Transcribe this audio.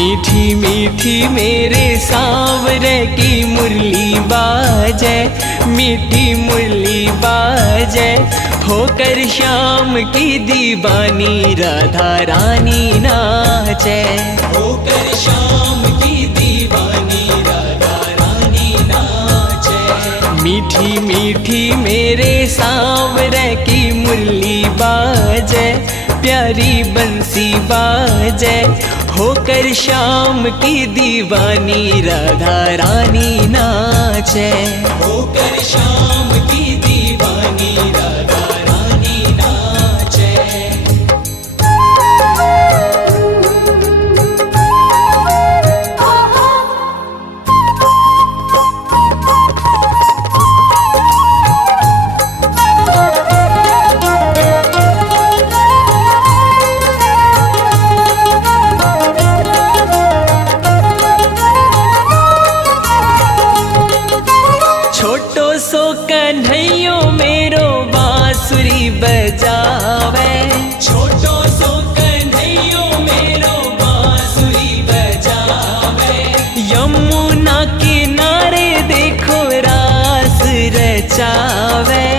मीठी मीठी मेरे सांवरे की मुरली बाजे, मीठी मुरली बाजे, होकर श्याम की दीवानी राधा रानी नाचे, होकर श्याम की दीवानी राधा रानी नाचे। मीठी मीठी मेरे सांवरे की मुरली बाजे, प्यारी बंसी बाजे, होकर श्याम की दीवानी राधा रानी नाचे, होकर श्याम की दीवानी राधा रानी नाचे। छोटो सो कन्हैयो मेरो बांसुरी बजावे, छोटो सो कन्हैयो मेरो बांसुरी बजावे, यमुना किनारे देखो रास रचावे,